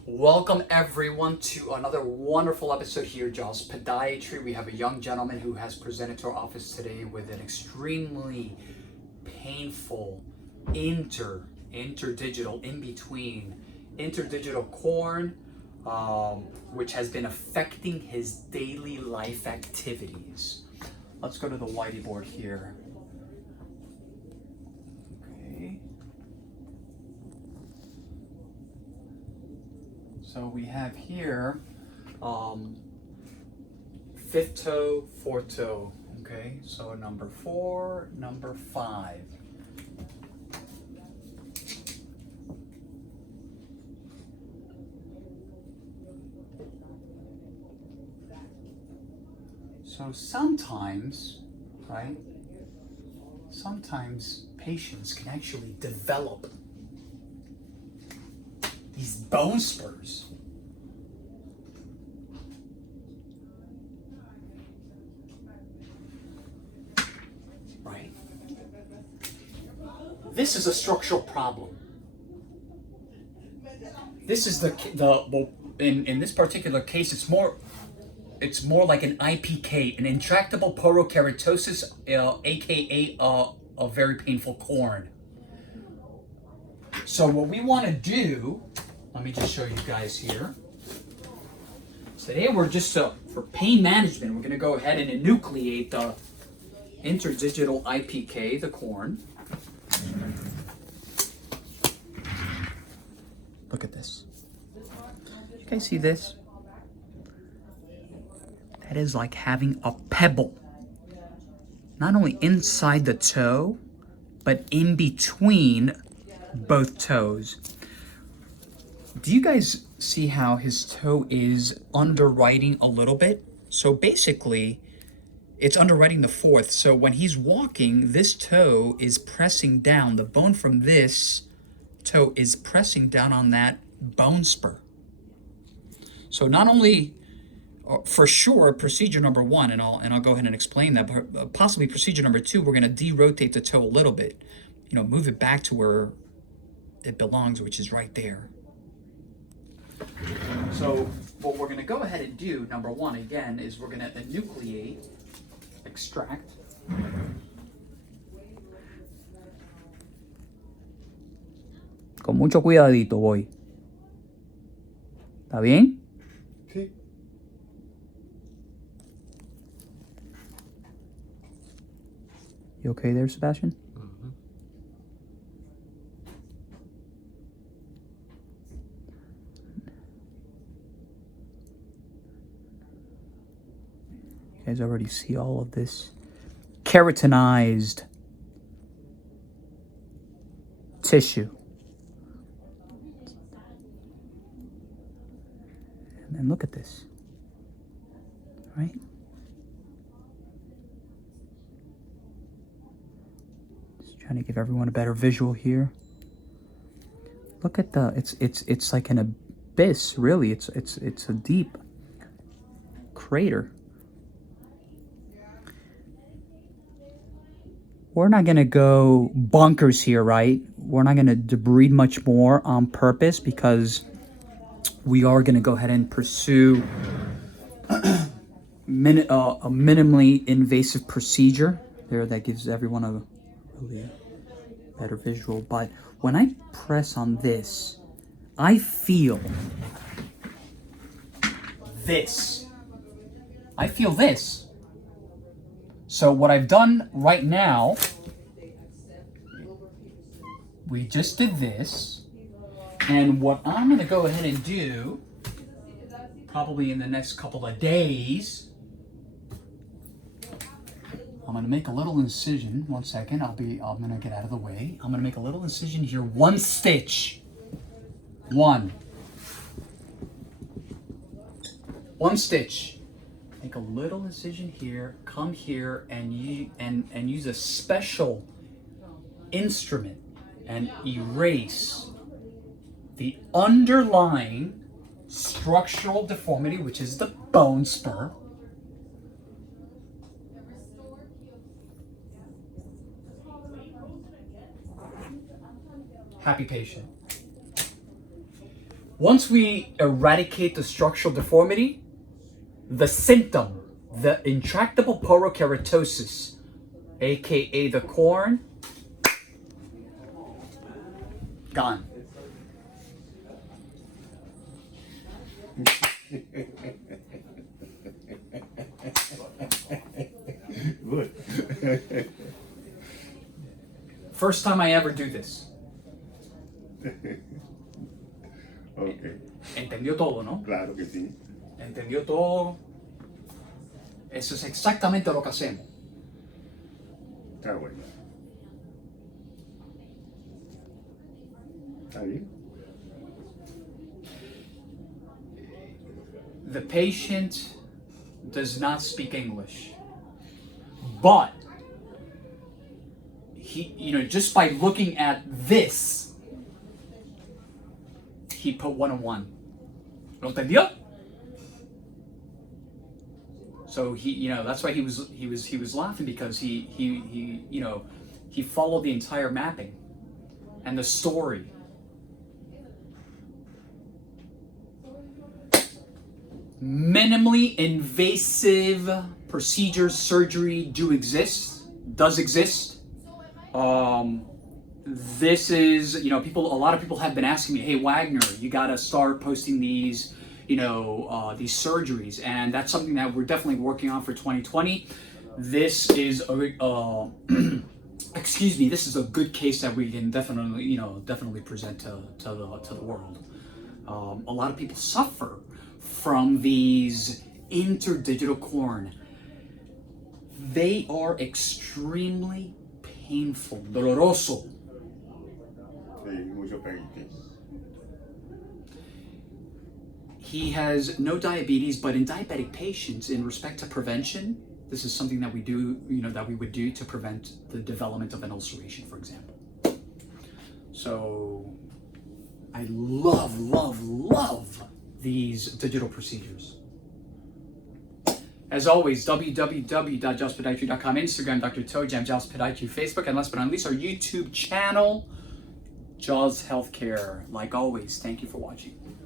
Welcome everyone to another wonderful episode here, Jaws Podiatry. We have a young gentleman who has presented to our office today with an extremely painful interdigital corn, which has been affecting his daily life activities. Let's go to the whiteboard here. Okay. So we have here fifth toe, fourth toe. Okay, so number 4, number 5. So sometimes, right? Sometimes patients can actually develop these bone spurs. Right? This is a structural problem. This is in this particular case, it's more like an IPK, an intractable porokeratosis, aka a very painful corn. So what we want to do, let me just show you guys here. Today we're just, for pain management, we're going to go ahead and enucleate the interdigital IPK, the corn. Look at this. You guys see this? That is like having a pebble, not only inside the toe, but in between both toes. Do you guys see how his toe is underwriting a little bit? So basically, it's underwriting the fourth. So when he's walking, this toe is pressing down. The bone from this toe is pressing down on that bone spur. So not only, for sure, procedure number 1, and I'll go ahead and explain that, but possibly procedure number 2, we're going to de-rotate the toe a little bit. Move it back to where it belongs, which is right there. So what we're going to go ahead and do, number 1, again, is we're going to enucleate, extract. Con mucho cuidadito voy. ¿Está bien? Sí. You okay there, Sebastian? You guys already see all of this keratinized tissue. And then look at this, right? Just trying to give everyone a better visual here. Look at it's like an abyss, really. It's a deep crater. We're not going to go bonkers here, right? We're not going to debride much more on purpose because we are going to go ahead and pursue a minimally invasive procedure there that gives everyone a really better visual. But when I press on this, I feel this. I feel this. So what I've done right now, we just did this, and what I'm going to go ahead and do, probably in the next couple of days, I'm going to make a little incision. 1 second, I'm going to get out of the way. I'm going to make a little incision here, 1 stitch. 1 stitch. Make a little incision here, come here, and use a special instrument and erase the underlying structural deformity, which is the bone spur. Happy patient. Once we eradicate the structural deformity, the symptom, the intractable porokeratosis, aka the corn, gone. Good. First time I ever do this. Okay. Entendió todo, ¿no? Claro que sí. Entendió todo. Eso es exactamente lo que hacemos. Está bueno. ¿Está bien? The patient does not speak English, but he, just by looking at this, he put 101. ¿Lo entendió? So that's why he was laughing, because he followed the entire mapping and the story. Minimally invasive procedures, surgery does exist. This is, a lot of people have been asking me, hey, Wagner, you gotta start posting these, these surgeries, and that's something that we're definitely working on for 2020. This is excuse me, this is a good case that we can definitely present to the world. A lot of people suffer from these interdigital corn. They are extremely painful, doloroso. Sí, mucho peguite. He has no diabetes, but in diabetic patients, in respect to prevention, this is something that we do, that we would do to prevent the development of an ulceration, for example. So I love these digital procedures. As always, www.jawspodiatry.com, Instagram, Dr. Toe Jam, Jaws Podiatry, Facebook, and last but not least, our YouTube channel, Jaws Healthcare. Like always, thank you for watching.